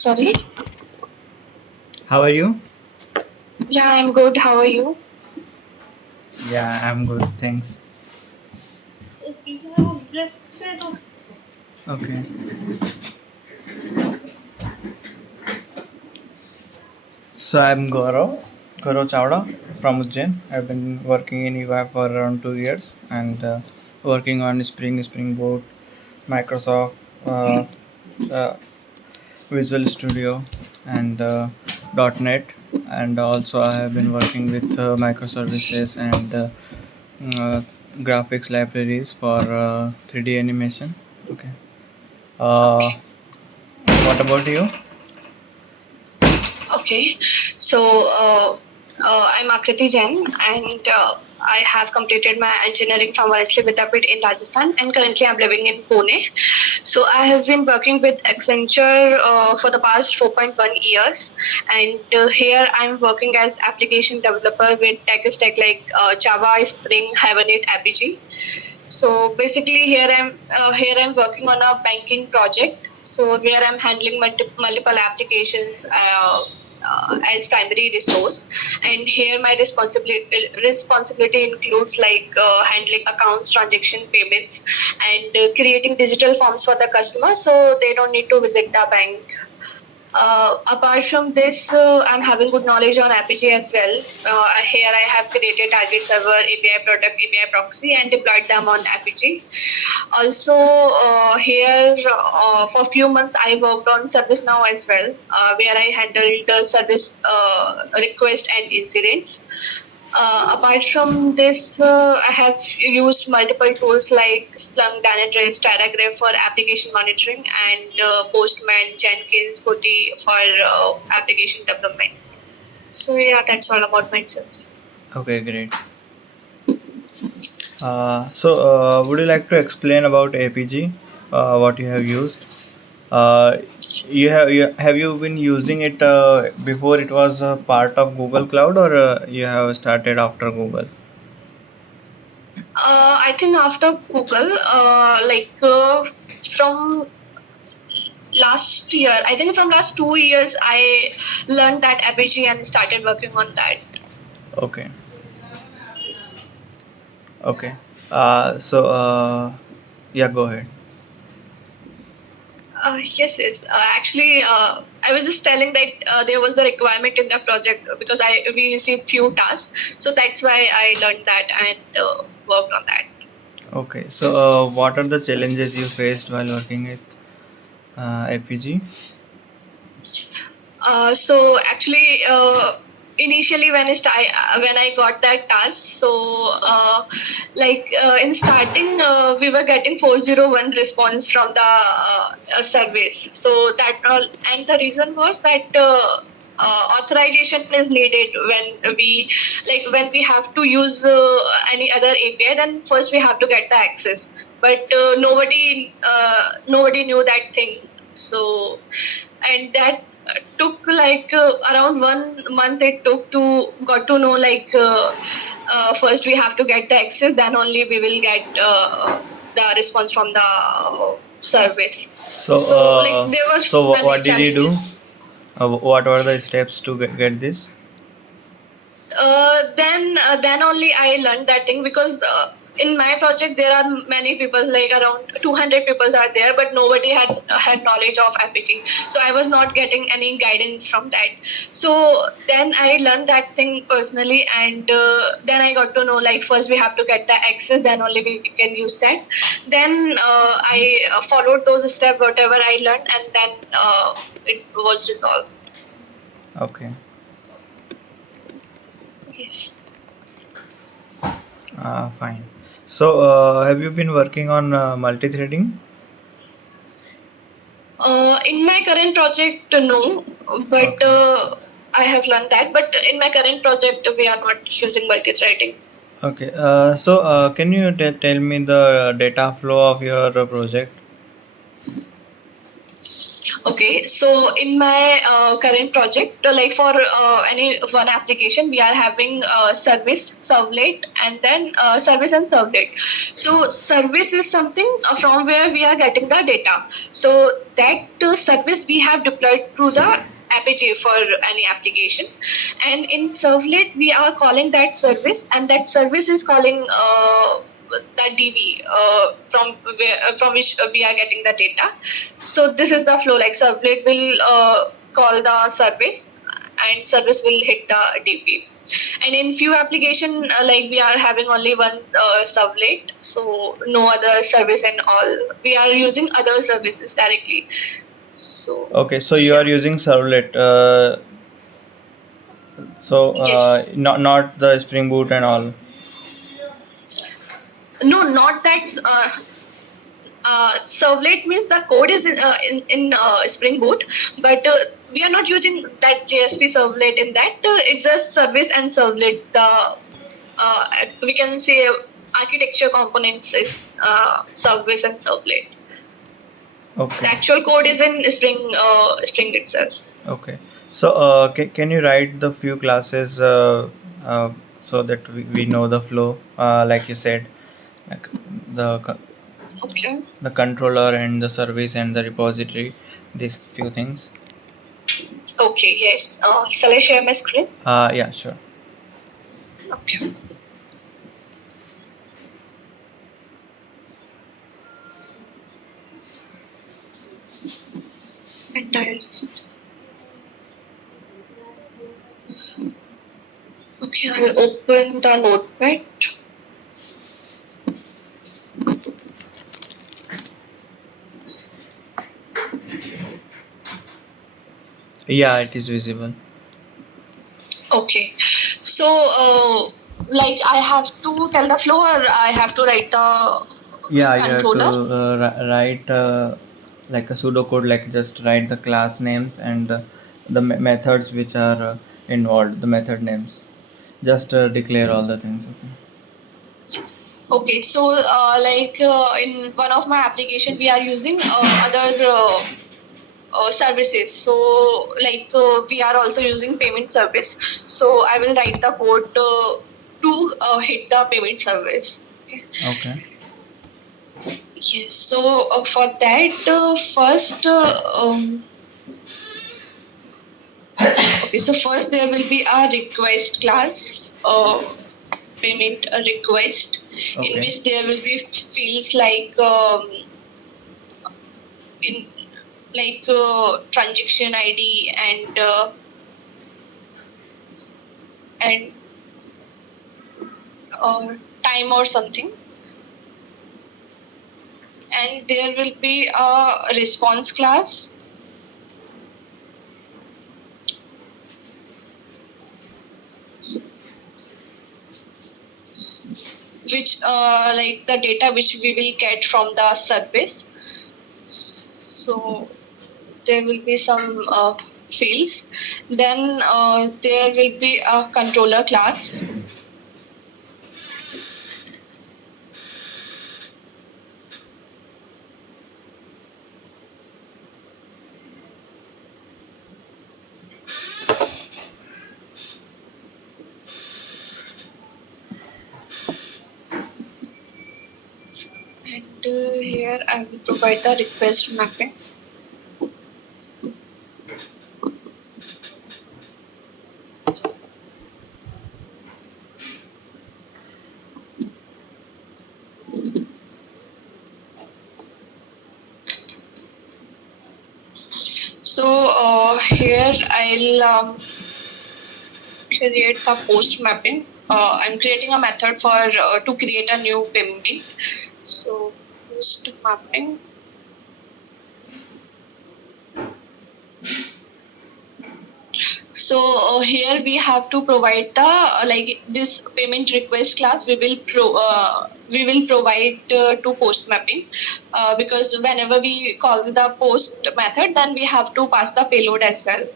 Sorry? How are you? Yeah, I'm good. How are you? Yeah, I'm good. Thanks. Okay. So I'm Gaurav Chawda from Ujjain. I've been working in UI for around 2 years and working on Spring Boot, Microsoft uh, uh, Visual Studio, and .NET. And also I have been working with microservices and uh, graphics libraries for 3D animation. Okay. Uh, what about you? Okay. So, I'm Akriti Jain, and I have completed my engineering from Wellesley Vidyapit in Rajasthan, and currently I'm living in Pune. So, I have been working with Accenture for the past 4.1 years, and here I'm working as application developer with tech stack like Java, Spring, Hibernate, Apigee. So basically, here I'm working on a banking project. So where I'm handling multiple applications as primary resource, and here my responsibility includes like handling accounts, transaction payments, and creating digital forms for the customer, so they don't need to visit the bank. Apart from this, I'm having good knowledge on Apigee as well. Here I have created target server, API product, API proxy, and deployed them on Apigee. Also, here for a few months I worked on ServiceNow as well, where I handled service request and incidents. Apart from this, I have used multiple tools like Splunk, Dynatrace, Terragraph for application monitoring, and Postman, Jenkins, Putty for application development. So yeah, that's all about myself. Okay, great. Would you like to explain about APG? What you have used? Uh, have you been using it before it was a part of Google Cloud, or you have started after Google? I think after Google, from last year, I think from last 2 years, I learned that Apigee and started working on that. Okay, okay. Yeah, go ahead. Yes. Actually, I was just telling that there was the requirement in the project because we received few tasks, so that's why I learned that and worked on that. Okay, what are the challenges you faced while working with APG? So actually, initially when I got that task, so in starting we were getting 401 response from the surveys. So that all, and the reason was that. Authorization is needed when we have to use any other API. Then first we have to get the access, but nobody knew that thing. So and that took around 1 month it took to got to know first we have to get the access, then only we will get the response from the service. So like there were many What did you do? challenges. What were the steps to get this? Then only I learned that thing because in my project there are many people, like around 200 people are there, but nobody had knowledge of FPT. So I was not getting any guidance from that. So then I learned that thing personally, and then I got to know like first we have to get the access, then only we can use that. Then I followed those steps, whatever I learned, and then it was resolved. Okay, Yes. fine. Have you been working on multi-threading? In my current project, no, but Okay. I have learned that. But in my current project, we are not using multi-threading. Okay. Can you tell me the data flow of your project? Okay, so in my current project, like for any one application, we are having service, servlet, and then service and servlet. So service is something from where we are getting the data. So that service we have deployed through the Apache for any application, and in servlet we are calling that service, and that service is calling that DB from which we are getting the data. So this is the flow. Like servlet will call the service, and service will hit the DB. And in few application, like we are having only one servlet, so no other service and all. We are using other services directly. So Okay, so you yeah, are using servlet. So yes. not the Spring Boot and all. No, not that. Servlet means the code is in Spring Boot, but we are not using that JSP servlet in that. It's just service and servlet. The we can say architecture components is service and servlet. The Okay. actual code is in Spring itself. Okay. So can you write the few classes so that we know the flow, like you said, like the co- Okay. the controller and the service and the repository, these few things. Okay. Yes. Shall I share my screen? Yeah, sure. Okay. Entire. Okay. I'll open the notepad. Yeah, it is visible. Okay. So, like, I have to tell the flow, or I have to write the Yeah, you have to controller? write like a pseudocode, like just write the class names and the methods which are involved, the method names. Just declare all the things. Okay. Okay. So, in one of my application, we are using other services. So, we are also using payment service. So, I will write the code to hit the payment service. Okay. Okay. Yes. So, for that, first. Okay, so first there will be a request class, payment a request, in Okay. which there will be fields like in transaction ID and time or something, and there will be a response class which like the data which we will get from the service. So there will be some fields. Then there will be a controller class. And here I will provide the request mapping. So here I'll create the post mapping. I'm creating a method for to create a new payment. So post mapping. So here we have to provide the like this payment request class. We will provide to post mapping because whenever we call the post method, then we have to pass the payload as well.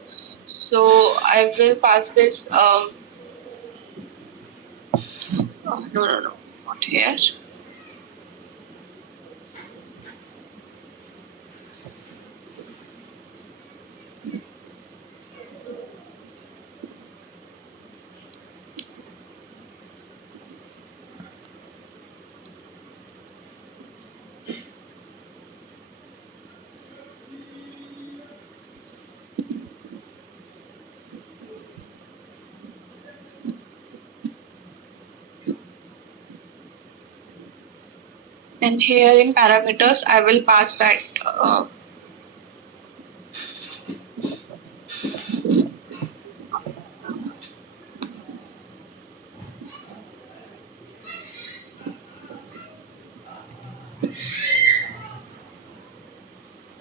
So I will pass this. No, not here. And here in parameters, I will pass that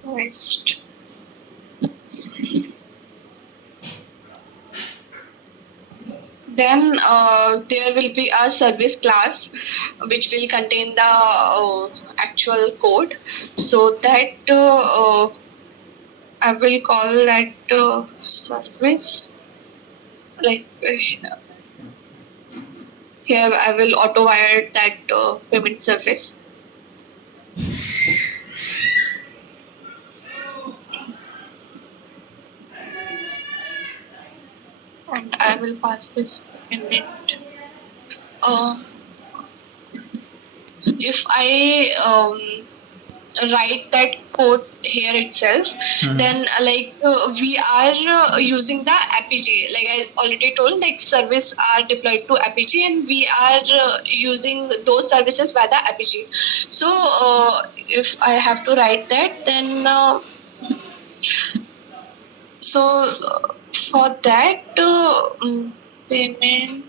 request. Then there will be a service class which will contain the actual code. So that I will call that service. Like here, I will auto wire that payment service. And I will pass this payment. Uh, if I write that code here itself, then we are using the Apigee. Like I already told, like service are deployed to Apigee, and we are using those services via the Apigee. So if I have to write that, then for that payment,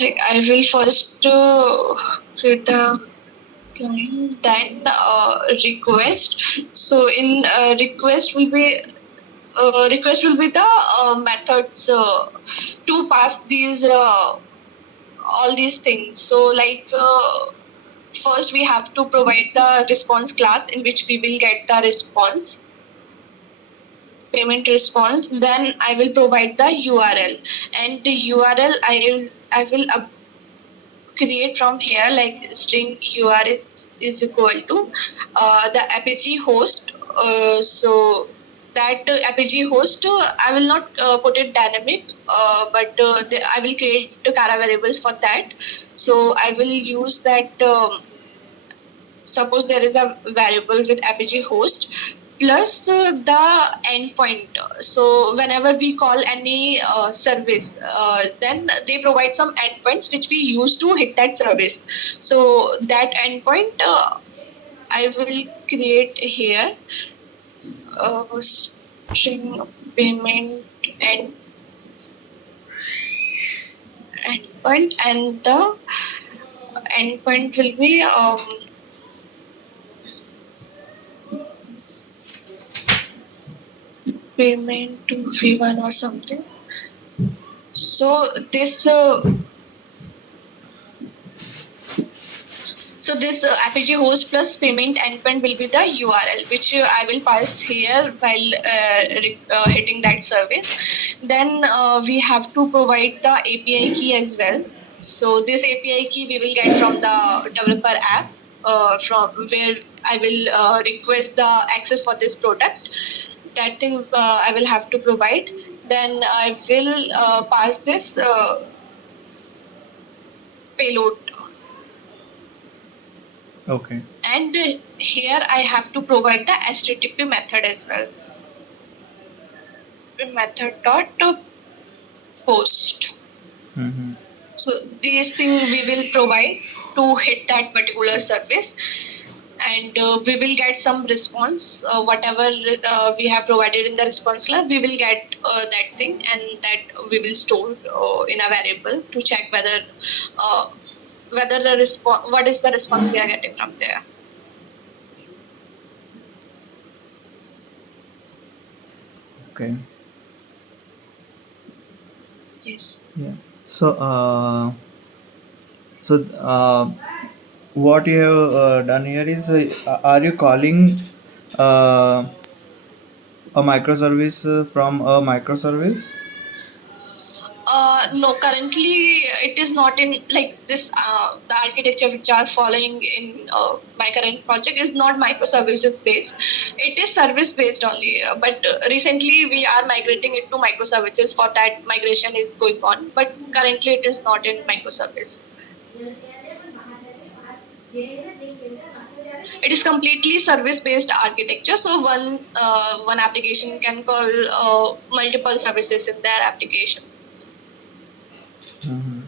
like I will first create the client, then request. So in request will be the methods to pass these all these things. So like first we have to provide the response class in which we will get the response, payment response. Then I will provide the URL, and the URL I will create from here, like string UR is equal to the Apigee host. So that Apigee host, I will not put it dynamic, but I will create the Kara variables for that. So I will use that. Suppose there is a variable with Apigee host plus the endpoint. So whenever we call any service, then they provide some endpoints which we use to hit that service. So that endpoint I will create here string payment and endpoint, and the endpoint will be payment to V1 or something. So this Apigee host plus payment endpoint will be the URL which I will pass here while hitting that service. Then we have to provide the API key as well. So this API key we will get from the developer app, from where I will request the access for this product. That thing I will have to provide. Then I will pass this payload. Okay. And here I have to provide the HTTP method as well. Method dot post. Mm-hmm. So these things we will provide to hit that particular service, and we will get some response. Whatever we have provided in the response class, we will get that thing, and that we will store in a variable to check whether the response, what is the response we are getting from there. Okay. Yes. Yeah. So, what you have done here is, are you calling uh, a microservice from a microservice? No, currently it is not in like this. The architecture which are following in my current project is not microservices based. It is service based only. But recently we are migrating it to microservices. For that migration is going on. But currently it is not in microservice. It is completely service based architecture. So one application can call multiple services in their application. Mm-hmm.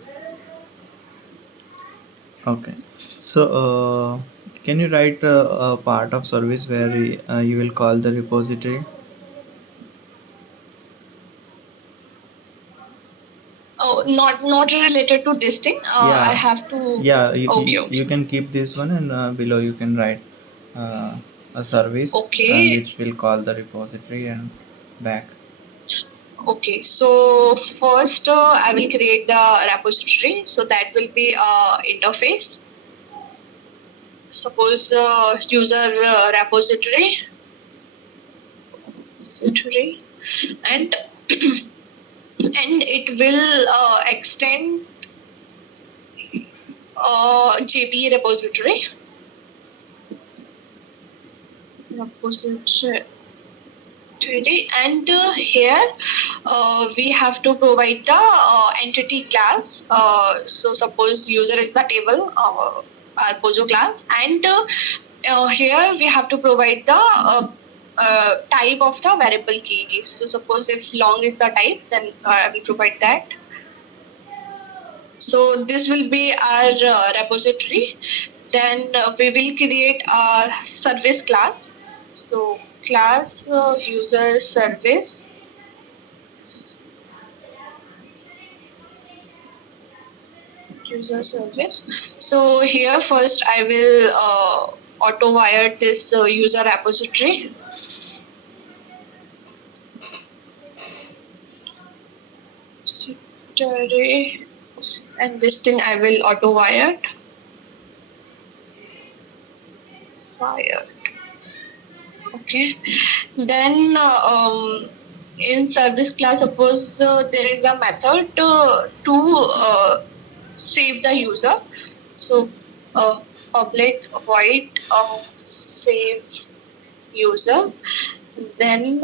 Okay. So, can you write a part of service where you will call the repository? Oh, not related to this thing. I Yeah, have to. yeah. Okay, You okay, can keep this one, and below you can write uh, a service okay, which will call the repository and back. okay. So first, I will create the repository. So that will be interface. Suppose user repository, and and it will extend JPA repository, and here we have to provide the entity class. So suppose user is the table, our Pozo class, and here we have to provide the type of the variable key. So suppose if long is the type, then I will provide that. So this will be our repository. Then we will create a service class. So class user service, user service. So here first I will auto wire this user repository. Secretary, and this thing I will auto wire. Okay. Then in service class, suppose there is a method to save the user. So public void save user. Then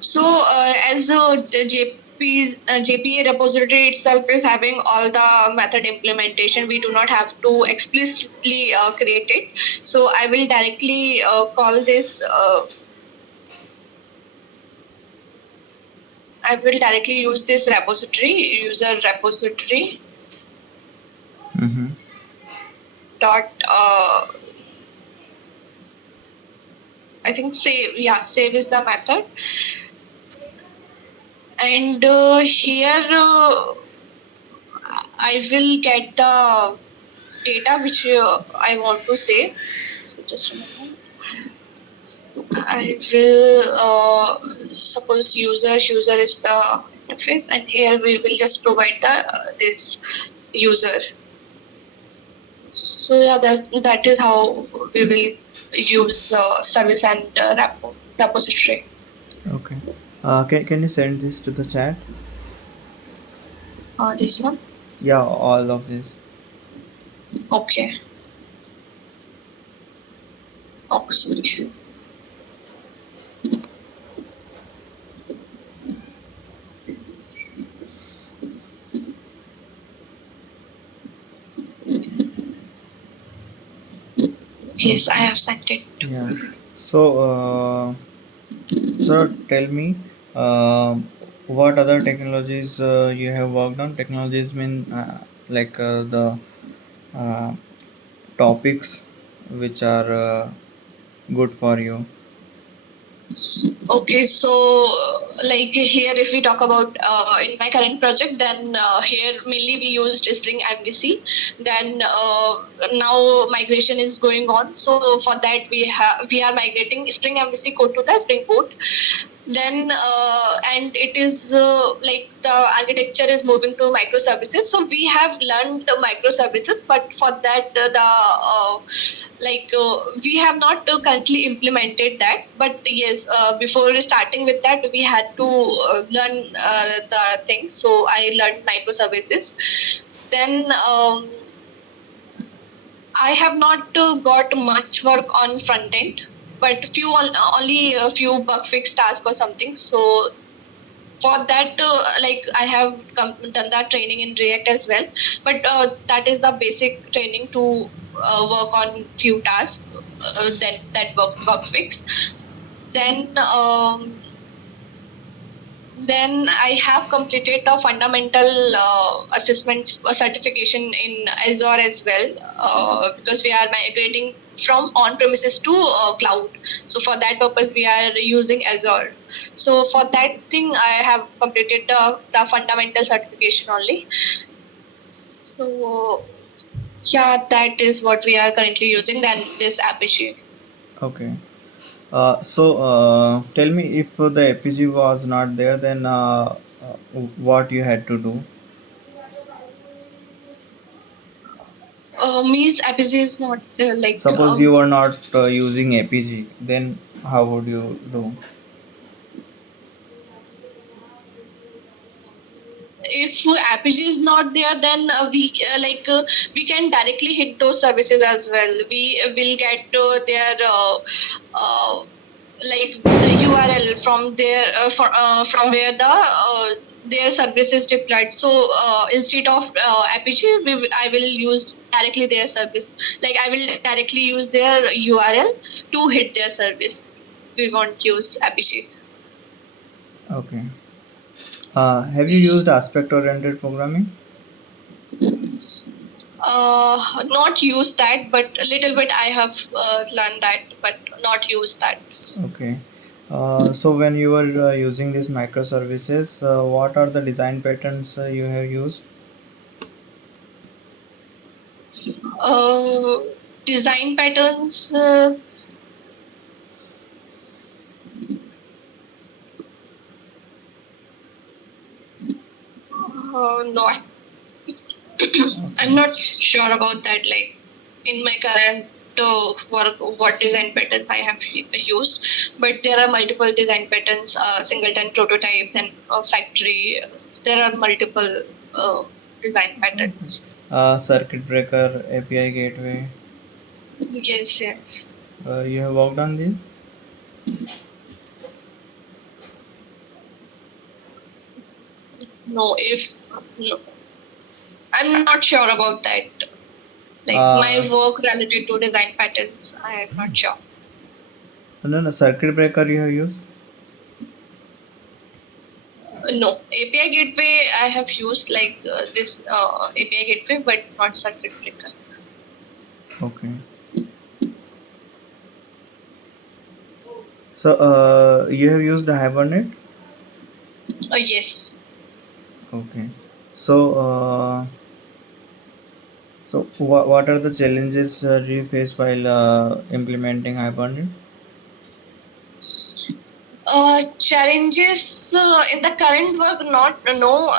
so as JPA repository itself is having all the method implementation, we do not have to explicitly create it. So I will directly call this. I will directly use this repository, user repository Mm-hmm. dot. I think save. Yeah, save is the method, and here I will get the data which I want to save. So just a moment. I will suppose user is the interface, and here we will just provide the this user. So yeah, that is how we will use service and repository. Okay. Can you send this to the chat? This one. Yeah, all of this. Okay. Oh, sorry. Yes, I have sent it. Yeah. So, so tell me, what other technologies you have worked on? Technologies mean like the uh, topics which are good for you. Okay, so like here, if we talk about in my current project, then here mainly we used Spring MVC. Then now migration is going on. So for that we are migrating Spring MVC code to the Spring Boot. Then and it is like the architecture is moving to microservices. So we have learned the microservices, but for that we have not currently implemented that. But yes, before starting with that, we had to learn the things. So I learned microservices. Then I have not got much work on front end, but only a few bug fix tasks or something. So for that, like I have done that training in React as well. But that is the basic training to work on few tasks. That bug fix. Then Then I have completed the fundamental assessment certification in Azure as well, because we are migrating from on-premises to cloud. So for that purpose, we are using Azure. So for that thing, I have completed the fundamental certification only. So yeah, that is what we are currently using. Then this Apache. Okay. Tell me, if the APG was not there, then what you had to do? Means Apache is not like Suppose you were not using APG, then how would you do? if Apache is not there, then we can directly hit those services as well. We will get their like the URL from from where their service is deployed. So instead of Apache, I will use directly their service. Like I will directly use their URL to hit their service. We won't use Apache. Okay. Have you used aspect-oriented programming? Not use that, but a little bit I have learned that, but not use that. Okay. So when you were using these microservices, what are the design patterns you have used? Uh, Design patterns, no, I'm Okay. not sure about that. Like in my current work, what design patterns I have used, but there are multiple design patterns, singleton prototype, then factory. There are multiple design Okay. patterns. Circuit breaker, API gateway. Yes, yes. You have worked on these? No, if no, I'm not sure about that. Like my Uh, work related to design patterns, I am not sure. no, no, circuit breaker you have used? No, API gateway I have used like this API gateway, but not circuit breaker. Okay. So you have used Hibernate? Yes. Okay. So what are the challenges you face while implementing Hibernate? Challenges in the current work, not no.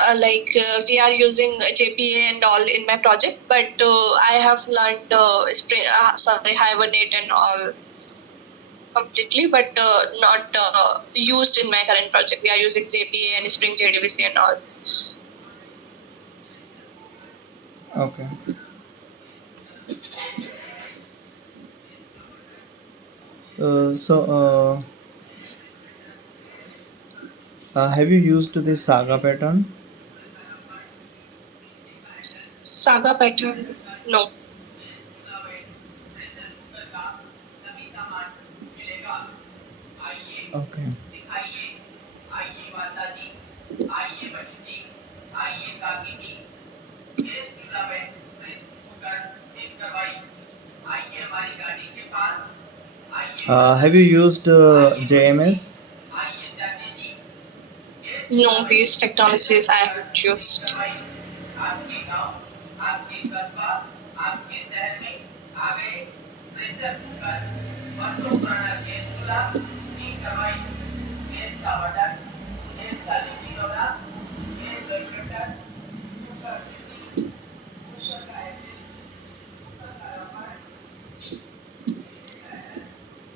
We are using JPA and all in my project, but I have learned Hibernate and all completely, but not used in my current project. We are using JPA and Spring JDBC and all. Okay. Uh, so have you used this Saga pattern? Saga pattern, no. Okay. Have you used JMS? No, these technologies I haven't used.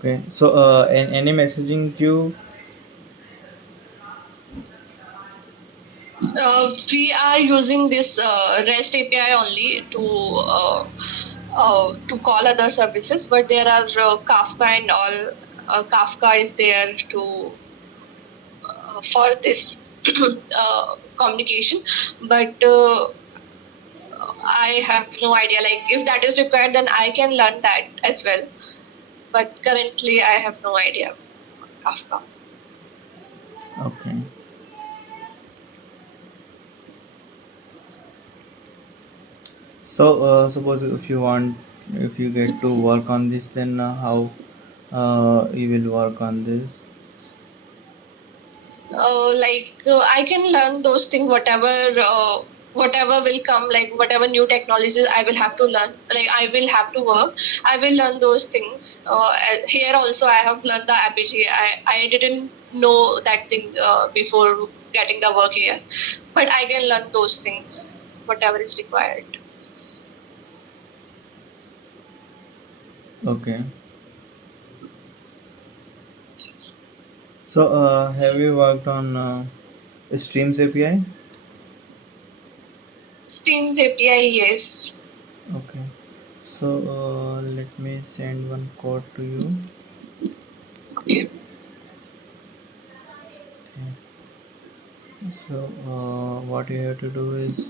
Okay. So any messaging queue? We are using this REST API only to call other services, but there are Kafka and all. Kafka is there to for this communication, but I have no idea. Like if that is required, then I can learn that as well. But currently, I have no idea. Kafka. Okay. So suppose if you get to work on this, then how you will work on this? I can learn those things, whatever will come, like whatever new technologies I will have to learn, like I will have to work, I will learn those things. Here also I have learned the APG. I didn't know that thing before getting the work here, but I can learn those things, whatever is required. Okay. So have you worked on Streams API? Streams API, yes. Okay. So let me send one code to you. Okay. Okay. So what you have to do is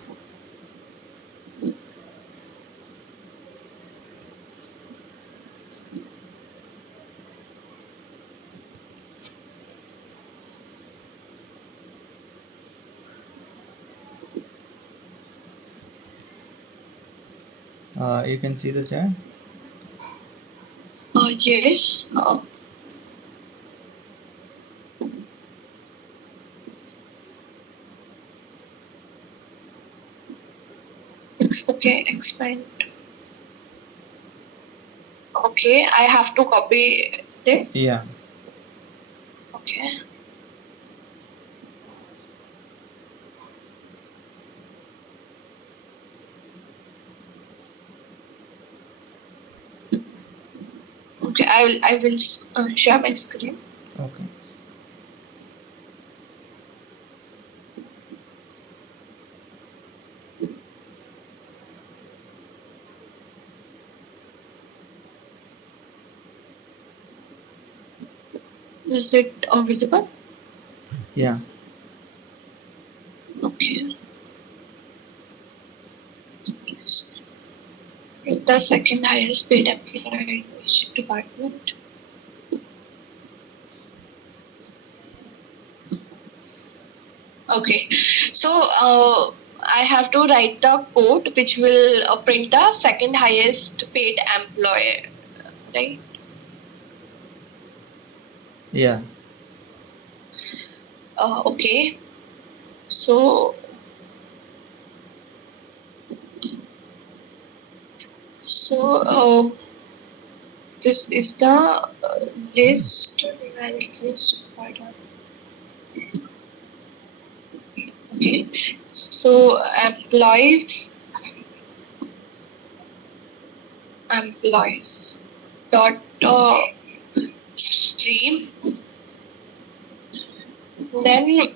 you can see the chat. Yes. Okay, expand. Okay, I have to copy this. Yeah. Okay. Okay, I will share my screen. Okay. Is it visible? Yeah. Okay. The second highest paid employer in which department? Okay. So I have to write the code which will print the second highest paid employer, right? Yeah. Okay. So so this is the list. List. Okay. So employees dot stream. Then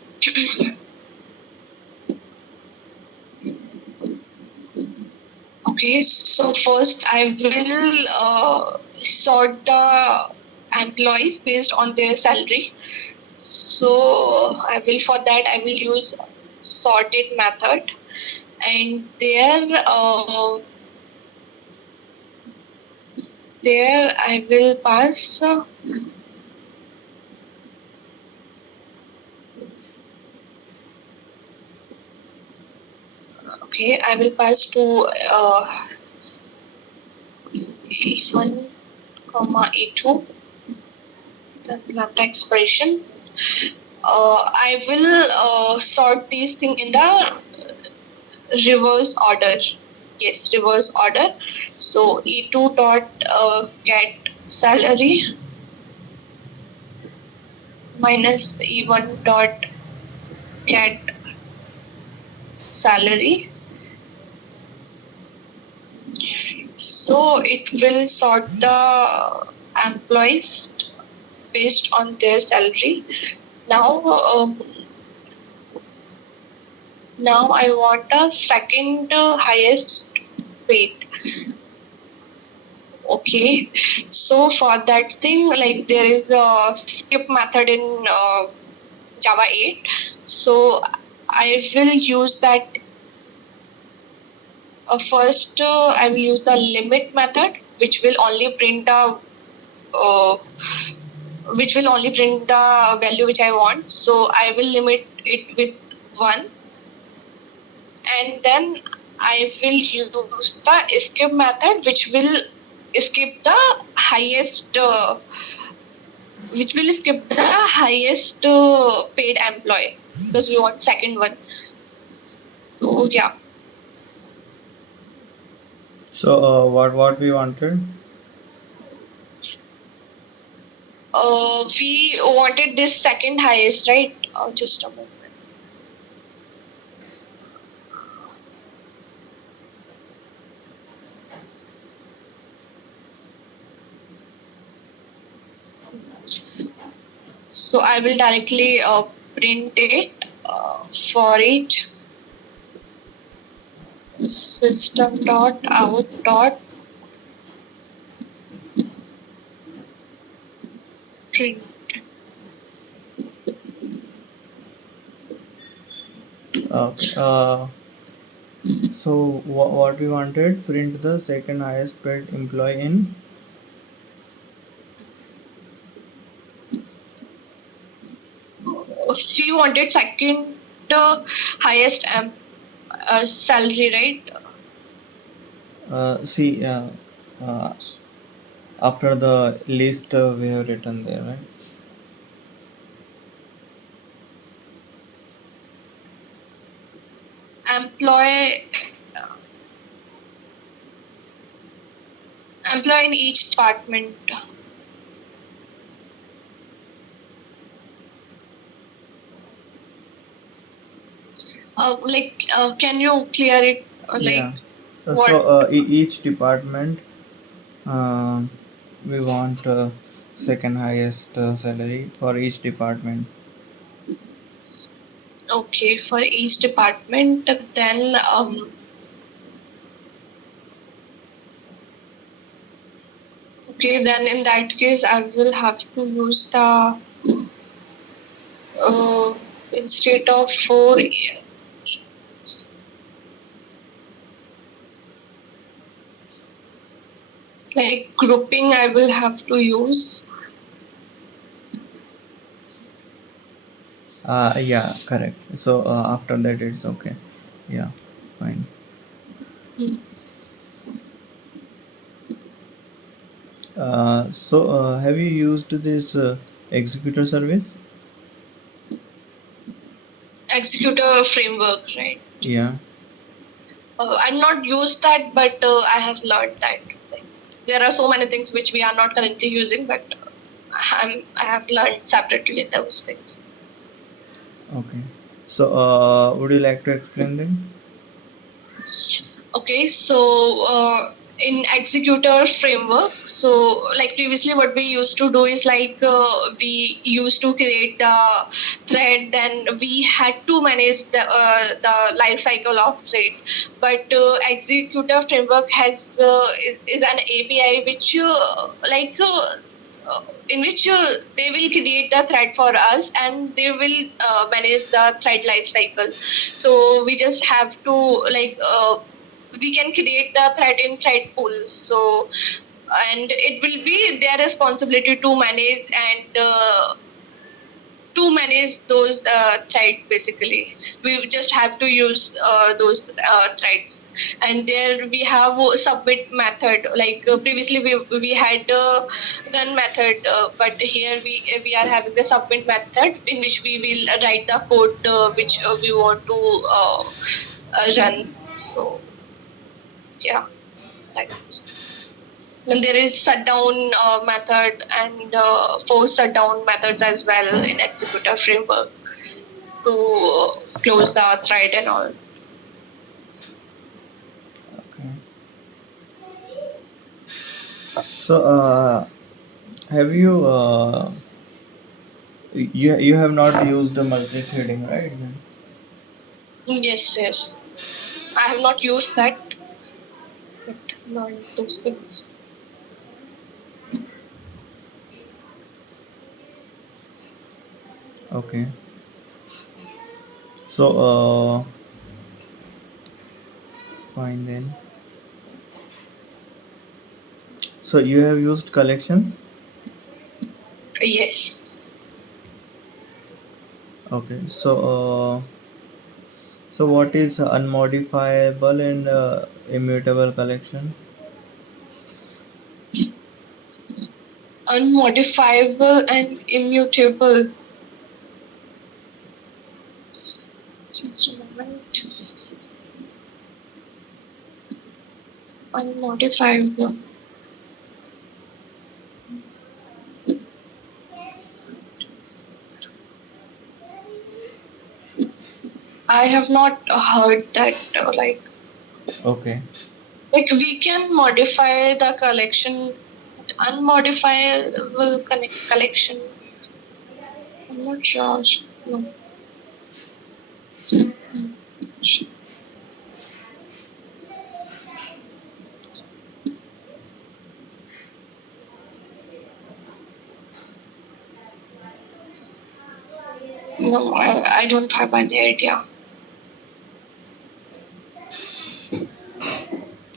okay. So first I will sort the employees based on their salary. So I will, for that I will use sorted method, and there I will pass. Okay, I will pass to E1 comma E2 the lambda expression. I will sort these things in the reverse order. Yes, reverse order. So E2 dot get salary minus E1 dot get salary. So it will sort the employees based on their salary. Now, now I want a second highest paid. Okay, so for that thing, like there is a skip method in Java 8. So I will use that. First, I will use the limit method, uh, which will only print the value which I want. So I will limit it with 1, and then I will use the skip method, skip the highest, uh, which will skip the highest paid employee because we want second one. So yeah, So what we wanted? we wanted this second highest, right? Just a moment. So I will directly print it for each system dot out dot print. Okay. So what we wanted? Print the second highest paid employee in. We wanted second highest salary, right? See. Uh, After the list we have written there, right? Employee employee in each department. Can you clear it? Yeah. What? Each department, um, we want second highest salary for each department. Okay, for each department, then okay, then in that case, I will have to use the uh, instead of four, like grouping, I will have to use. Yeah, correct. So after that it's okay. Yeah, fine. Have you used this executor service? Executor framework, right? Yeah. I've not used that, but I have learned that. Like, there are so many things which we are not currently using, but I have learned separately those things. Okay. So would you like to explain them? Okay, so in executor framework, so like previously what we used to do is we used to create the thread, then we had to manage the life cycle of thread. But executor framework is an API which in which they will create the thread for us and they will manage the thread life cycle. So we just have to we can create the thread in thread pools. So and it will be their responsibility to manage those threads. Basically we just have to use those threads, and there we have a submit method. Previously we had run method, but here we are having the submit method in which we will write the code which we want to run. So yeah, that. Then there is shutdown method and force shutdown methods as well in executor framework to close the thread and all. Okay. So have you have not used the multi-threading, right? Yes, yes. I have not used that, but learned those things. Okay. So fine then. So you have used collections. Yes. Okay. So what is unmodifiable and immutable collection? Unmodifiable and immutable. Just a moment. Unmodifiable. I have not heard that. Okay. Like we can modify the collection. Unmodifiable collection. I'm not sure. No. No, I don't have any idea.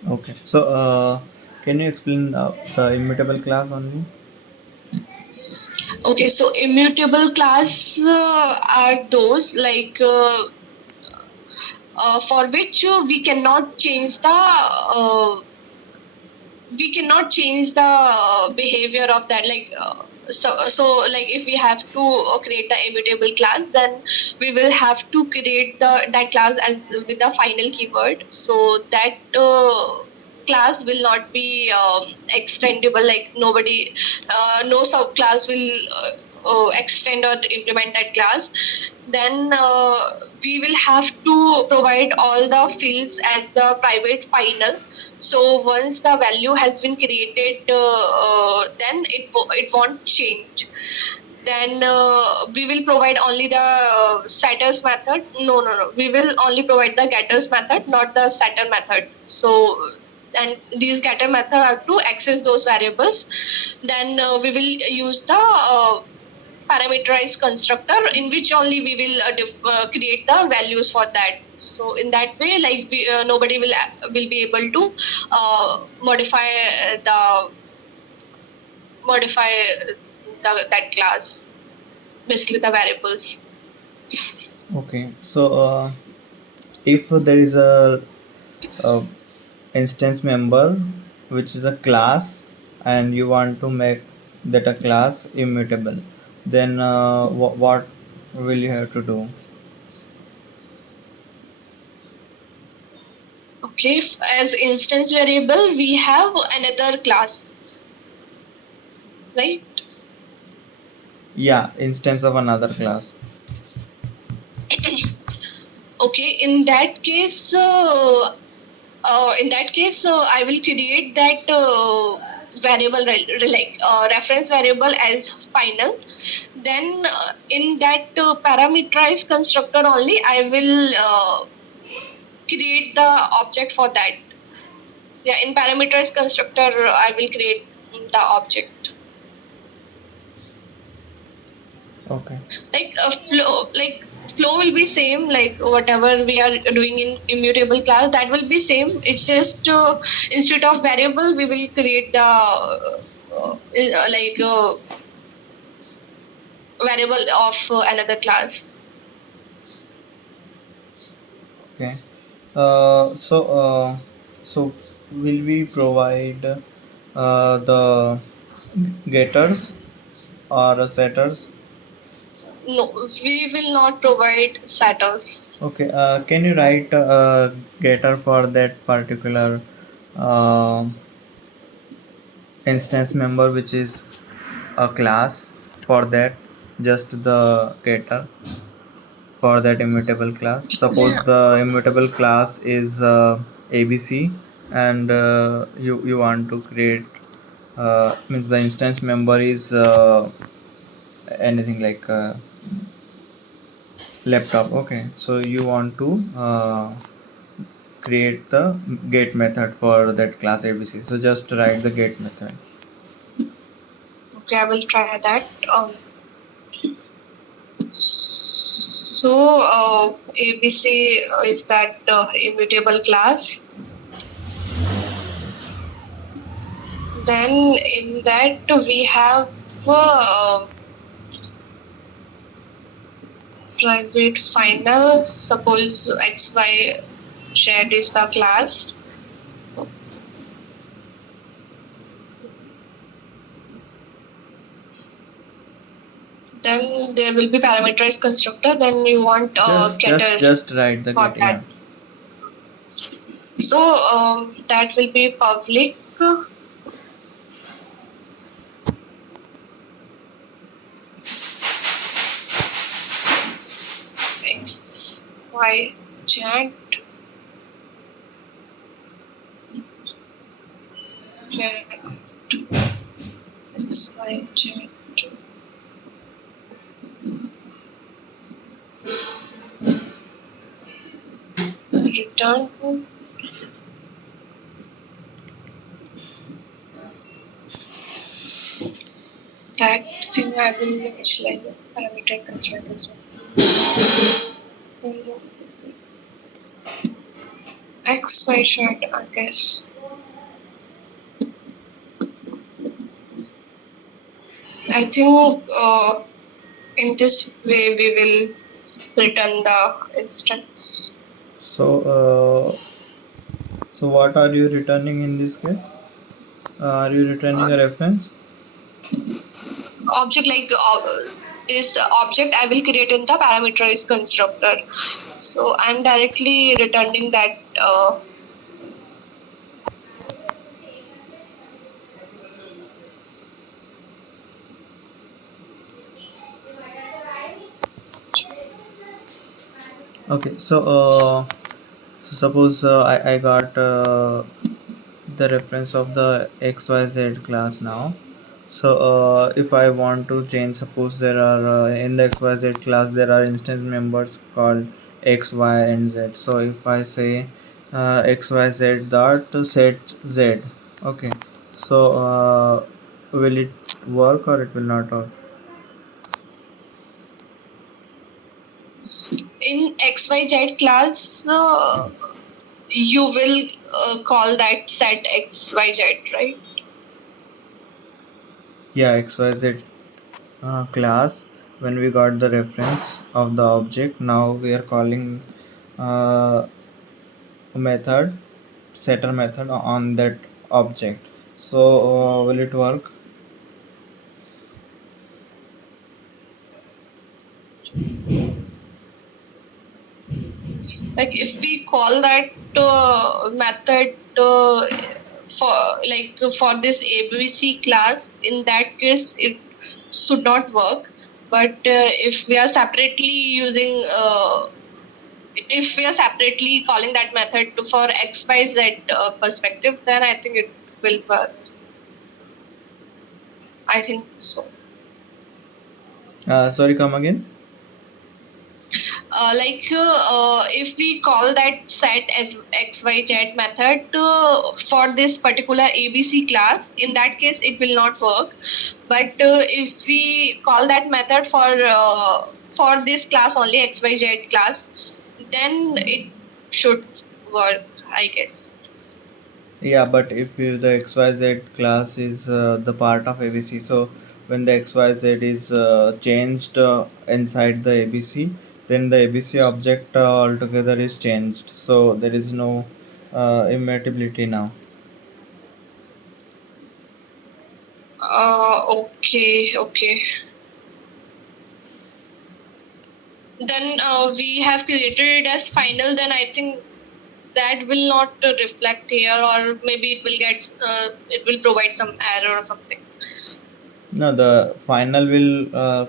Okay. So can you explain the immutable class only? Okay, so immutable class are those for which we cannot change the behavior of that like if we have to create the immutable class, then we will have to create that class as with the final keyword, so that class will not be extendable, like nobody no subclass will extend or implement that class. Then we will have to provide all the fields as the private final. So once the value has been created, then it won't change. Then we will provide only the setters method. No. We will only provide the getters method, not the setter method. So and these getter method are to access those variables. Then we will use the parameterized constructor, in which only we will create the values for that. So in that way, nobody will be able to the modify that class, basically the variables. Okay. So if there is a instance member which is a class and you want to make that a class immutable, then what will you have to do? Okay, as instance variable, we have another class, right? Yeah, instance of another class. Okay, in that case, I will create that variable reference variable as final. Then in that parameterized constructor only, I will create the object for that. Yeah, in parameterized constructor, I will create the object. Okay. Flow will be same, like whatever we are doing in immutable class, that will be same. It's just instead of variable, we will create the variable of another class. Okay. So will we provide the getters or setters? No, we will not provide setters. Okay. Can you write a getter for that particular uh, instance member which is a class for that, just the getter for that immutable class? Suppose Yeah. the immutable class is ABC, and you want to create means the instance member is anything like laptop. Okay, so you want to create the get method for that class ABC, so just write the get method. Okay, I will try that. So ABC is that immutable class. Then in that we have uh, private final. Suppose X, Y, Z is the class. Then there will be parameterized constructor. Then you want getter Just write the for get. that. Yeah. So that will be public X, Y, Z, Z, X, Y, Z. Return that thing. I will initialize a parameter construct as well. X, Y, Z, I guess. I think in this way we will return the instance. So so what are you returning in this case? Are you returning a reference? Object like this object I will create in the parameterized constructor. So I'm directly returning that. Okay. So suppose I got the reference of the XYZ class now. So if I want to change, suppose there are in the XYZ class there are instance members called X, Y, and Z. So if I say XYZ dot set Z, okay. So will it work or it will not work? In XYZ class, you will call that set XYZ, right? Yeah, XYZ class, when we got the reference of the object, now we are calling uh, a method, setter method on that object. So will it work? Like if we call that method for for this ABC class, in that case it should not work. But if we are separately using if we are separately calling that method for XYZ perspective, then I think it will work. I think so. Sorry, come again. If we call that set as XYZ method for this particular ABC class, in that case it will not work. But if we call that method for this class only, XYZ class, then it should work, I guess. Yeah, but if you, the XYZ class is the part of ABC, so when the XYZ is changed inside the ABC, then the ABC object altogether is changed. So there is no immutability now. Okay, okay. Then we have created it as final. Then I think that will not reflect here, or maybe it will provide some error or something. No, the final will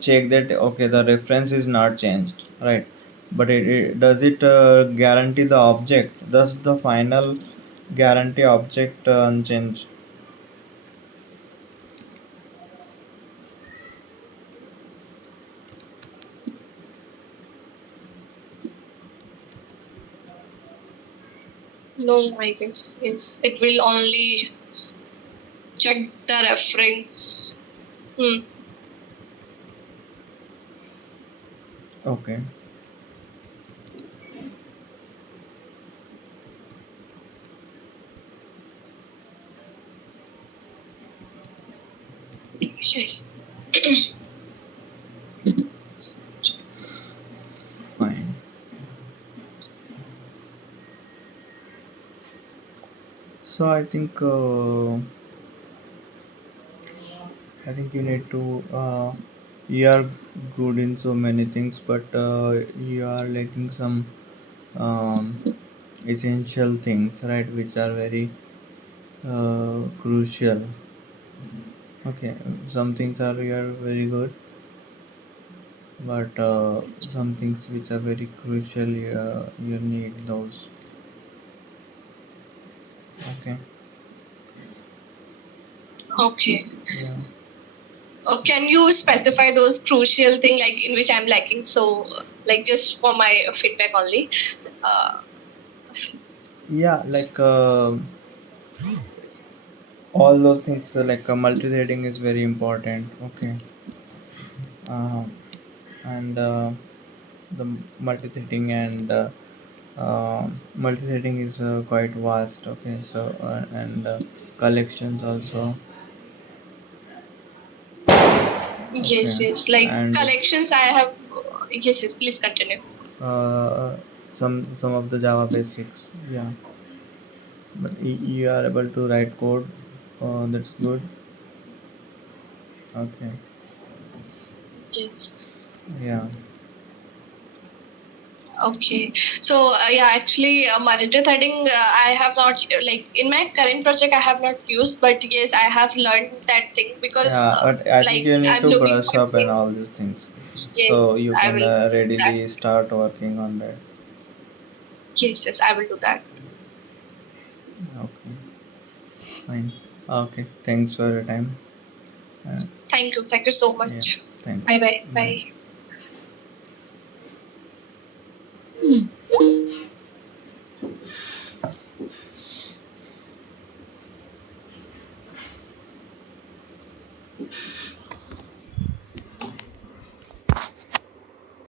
check that okay, the reference is not changed, right? But does it guarantee the object? Does the final guarantee object unchanged? No, I guess it will only check the reference. Hmm. Okay. Yes. So I think you need to you are good in so many things, but you are lacking some um, essential things, right, which are very crucial. Okay, some things are you are very good, but some things which are very crucial, you need those. Okay. Okay. Yeah. Can you specify those crucial thing like in which I'm lacking? So, like just for my feedback only. Uh, Yeah, like all those things, like multi-threading is very important. Okay. um, and the multi-threading and multi-threading is quite vast. Okay, so and collections also. yes, Okay. yes. Like And collections, I have. Yes, yes. Please continue. uh, some of the Java basics. Yeah, but you are able to write code. That's good. Okay. Yes. Yeah. Okay. So yeah, actually, multi-threading, I have not like in my current project I have not used, but yes, I have learned that thing because Yeah, but I think like you need I'm to looking brush for up and things. all these things, Yes, so you I can will do that. readily start working on that. Yes, yes, I will do that. Okay, fine. Okay, thanks for your time. Uh, Thank you. Thank you so yeah, much. Bye, thanks. bye, Bye. bye.